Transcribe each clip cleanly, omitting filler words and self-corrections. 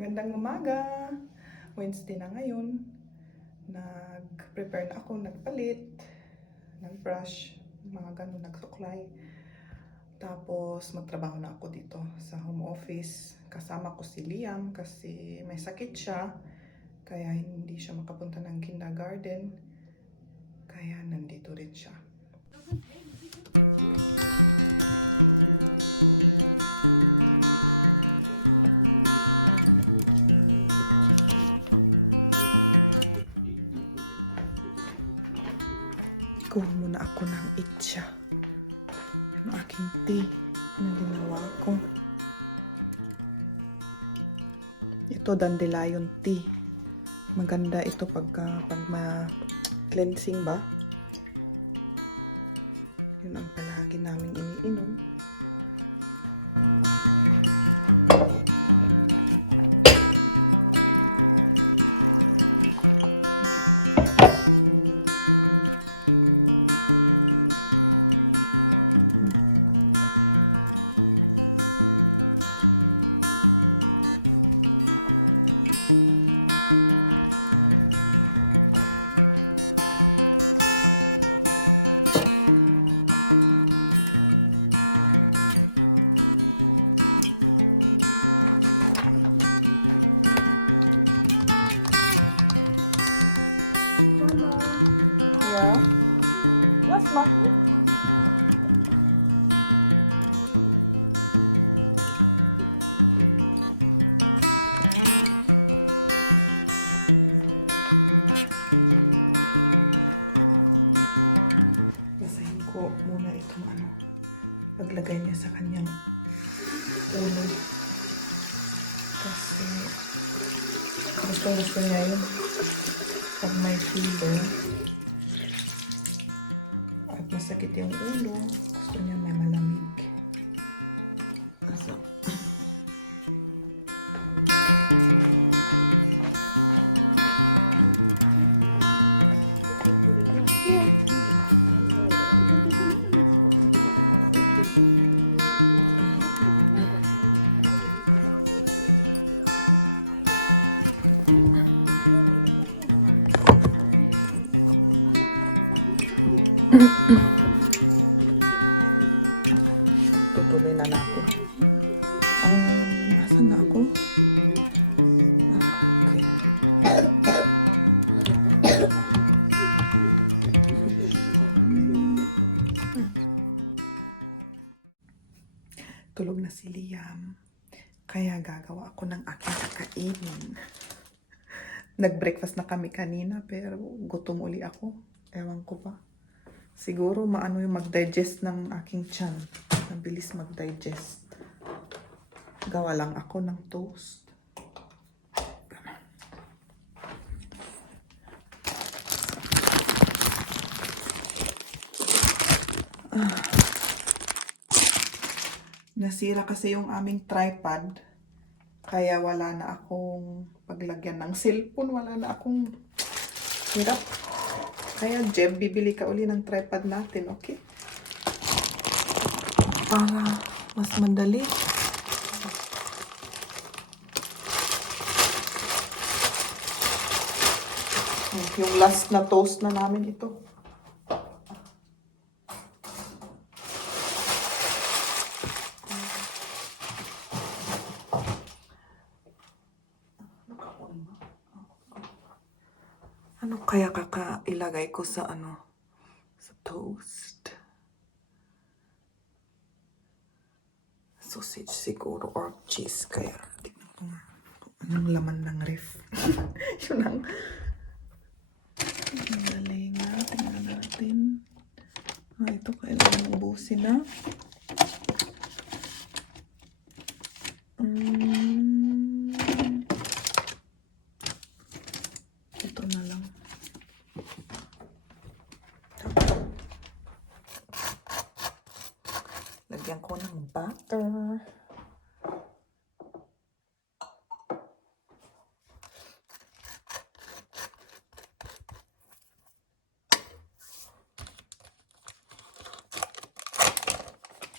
Magandang umaga! Wednesday na ngayon. Nag-prepare na ako, nagpalit, nag-brush, mga ganun, nagsuklay. Tapos magtrabaho na ako dito sa home office. Kasama ko si Liam kasi may sakit siya. Kaya hindi siya makapunta ng kindergarten. Kaya nandito rin siya. Kuha muna ako ng itcha. Yung aking tea na ginawa ko. Ito dandelion tea. Maganda ito pag ma-cleansing ba? Yun ang palagi namin iniinom. Paglagay niya sa kanyang ulo. Kasi gusto niya yun pag may fever at masakit yung ulo, gusto niya may malamig. So, tulog na si Liam. Kaya gagawa ako ng aking kakainin. Nag-breakfast na kami kanina pero gutom uli ako. Ewan ko pa. Siguro maano yung mag-digest ng aking tiyan. Mabilis mag-digest. Gawa lang ako ng toast. Nasira kasi yung aming tripod. Kaya wala na akong paglagyan ng cellphone. Wala na akong hirap. Kaya Jeb, bibili ka uli ng tripod natin, okay? Para mas madali. Yung last na toast na namin ito. Ano kaya ilagay ko sa sa toast? Sausage siguro or cheese. Kaya tignan ko nga kung anong laman ng ref. Yun ang dali nga. Tingnan natin. Ito kailangan ubusin na. Ito na lang. Lagyan ko ng butter.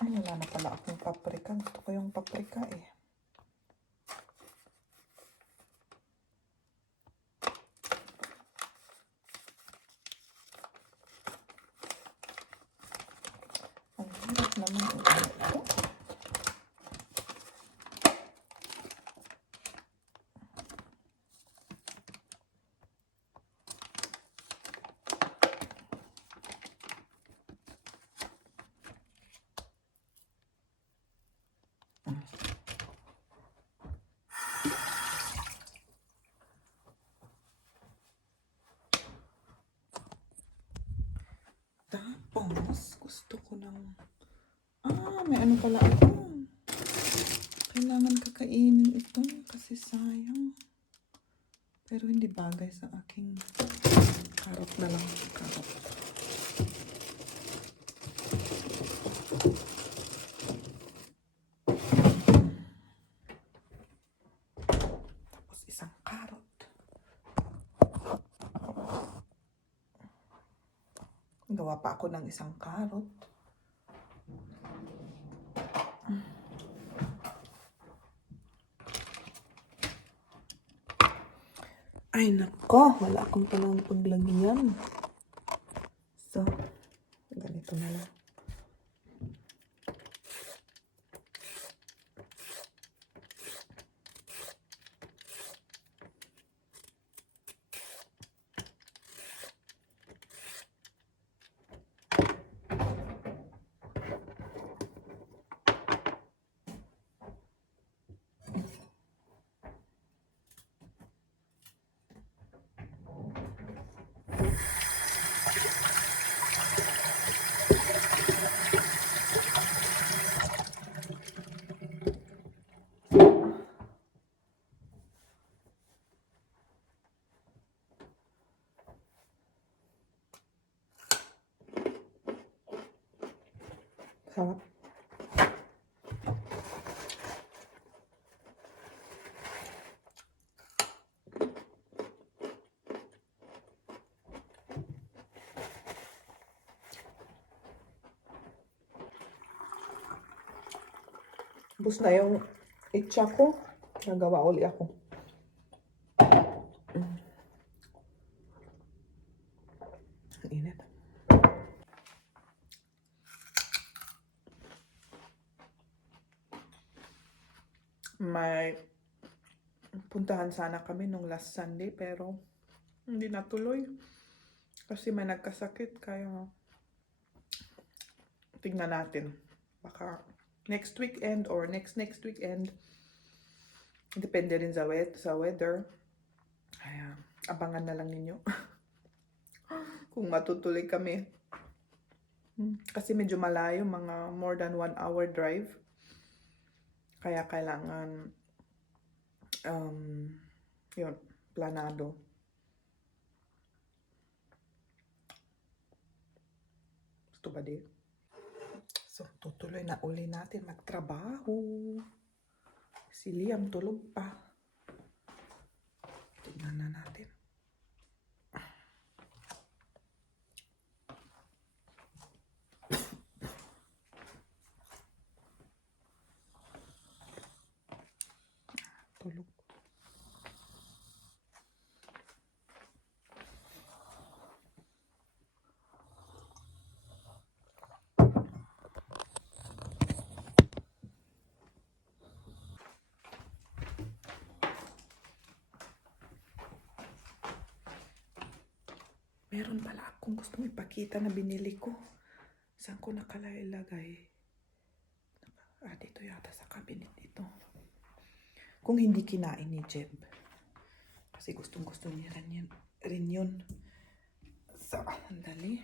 Ay, wala na pala akong paprika. Gusto ko yung paprika eh. Gusto ko ng... may ano pala ako. Kailangan kakainin ito kasi sayang. Pero hindi bagay sa aking karot na lang. Karot. Tapos isang karot. Gawa pa ako ng isang karot. Ay nako, wala akong palang paglagyan. So, ganito na lang. Sarap. Tapos na yung itcha ko. Nagawa uli ako. Ang init. May puntahan sana kami nung last Sunday pero hindi natuloy. Kasi may nagkasakit kaya tignan natin. Baka next weekend or next weekend. Depende rin sa weather. Kaya abangan na lang ninyo. Kung matutuloy kami. Kasi medyo malayo, mga more than 1 hour drive. Kaya kailangan yun, planado. Gusto ba di? So, tutuloy na uli natin magtrabaho. Si Liam tulog pa. Tignan na natin. Tulog. Meron pala akong gustong ipakita na binili ko. Saan ko nakalagay? Dito yata sa cabinet ito. Kung hindi kinain ni Jeb. Kasi gustong-gusto niya rin yun. So, andali.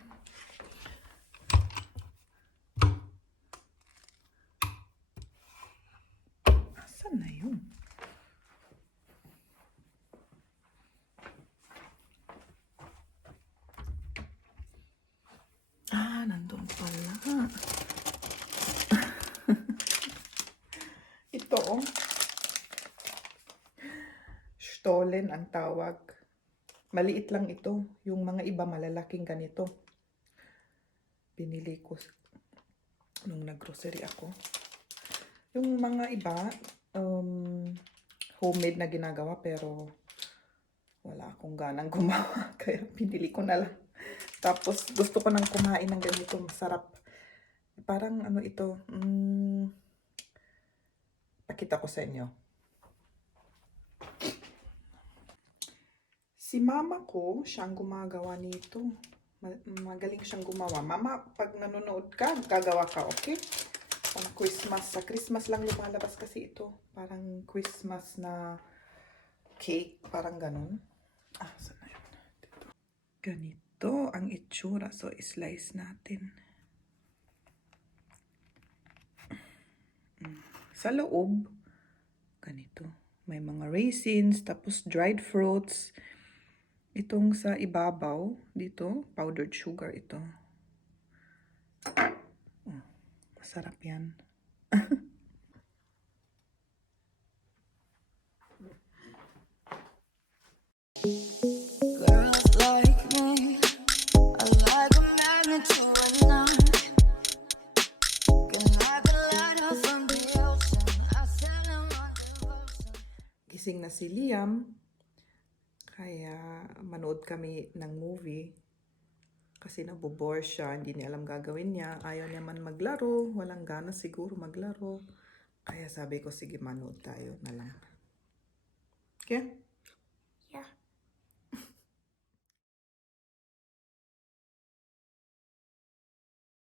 Asan na yun? Nandun pala. Ito, oh. Stollen ang tawag. Maliit lang ito. Yung mga iba malalaking ganito. Binili ko nung nag-grocery ako. Yung mga iba, homemade na ginagawa pero wala akong ganang gumawa. Kaya pinili ko na lang. Tapos gusto ko nang kumain ng ganito. Masarap. Parang ano ito. Pakita ko sa inyo. Si mama ko, siyang gumagawa nito. Magaling siyang gumawa. Mama, pag nanonood ka, gagawa ka, okay? Pang Christmas. Sa Christmas lang lumalabas kasi ito. Parang Christmas na cake. Parang ganun. Saan na yun? Dito. Ganito ang itsura. So, slice natin. Sa loob, ganito. May mga raisins, tapos dried fruits. Itong sa ibabaw, dito, powdered sugar ito. Oh, masarap yan. Girls like me are like a magnet to a knot. Can like a lighthouse on the ocean. I sail him on devotion. Gising na si Liam, kaya manood kami ng movie. Kasi nabobore siya, hindi niya alam gagawin niya. Ayaw niya man maglaro, walang gana siguro maglaro. Kaya sabi ko, sige manood tayo na lang. Okay?